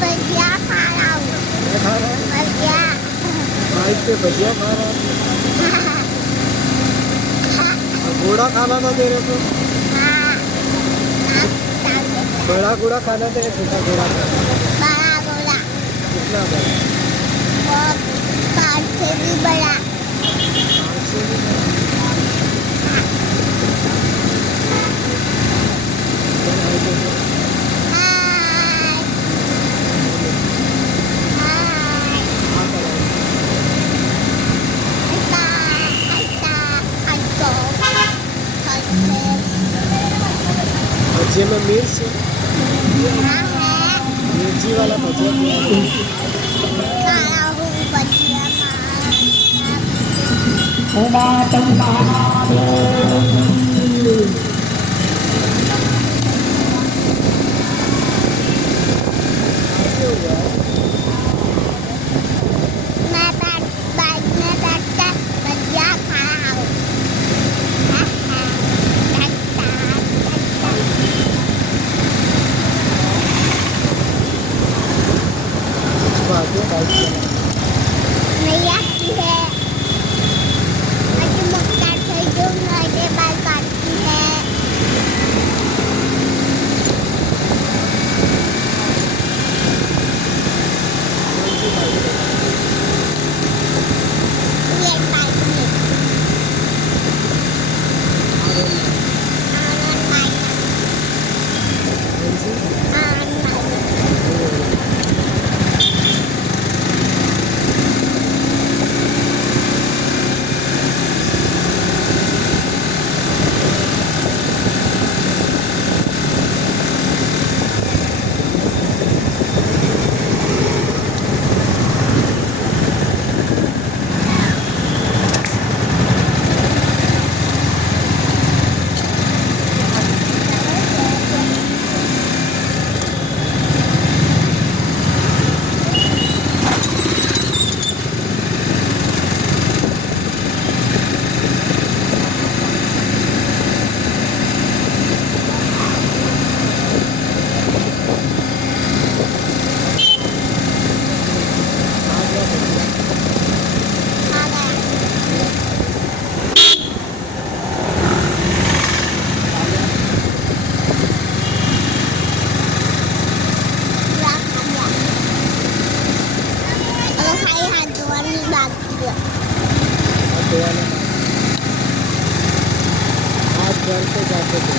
भजिया खा रहा हूँ। क्या खा रहा है? भजिया। बाइक पे भजिया खा रहा है। घोड़ा खाना था तेरे को। बड़ा घोड़ा खाना था या छोटा घोड़ा खाना? बड़ा घोड़ा। कितना बड़ा? वो कार से भी बड़ा। कार से भी बड़ा? भजिए में मिर्च, मिर्ची वाला भजिया मैं बाइक में बैठकर भजिया खा रहा हूँ। नहीं आती है। मुझे मुक्ता से जो मेरे बाल काटती है। ये बाइक में आनंद बाइक। आनंद बाइक। आज घर पे जाते थे।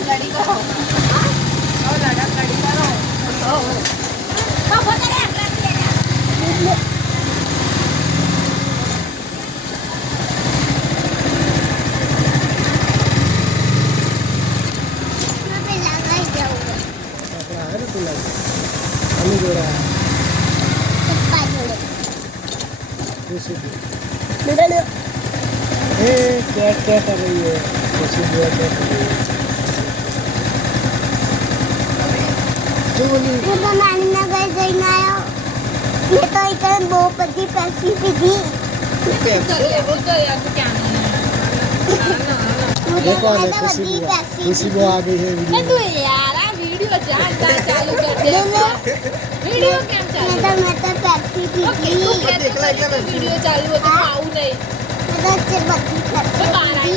लड़ी करो लड़ी करो मैं पे लगा ही जाऊंगा कपड़ा है ना तुला हमें जोड़ा है चप्पा जोड़े खुशी भी निकलो ए क्या क्या कर रही है खुशी बुआ क्या कर रही है जो बोली मैं तो नानी ना घर गई ना आया मैं तो इधर बहुपति पैसी भी दी यार तो क्या नहीं मुझे देखो मैं आले तो खुशी बड़ी बुआ पैसी खुशी बुआ आ गई है मैं वीडियो तू यार वीडियो चालू कर दे वीडियो क्या चालू मैं तो पैसी भी ओके दी तू कहते वीडियो चालू है तो आऊ नहीं मैं तो सिर्फ बड़ी तो पैसी बारह दी ही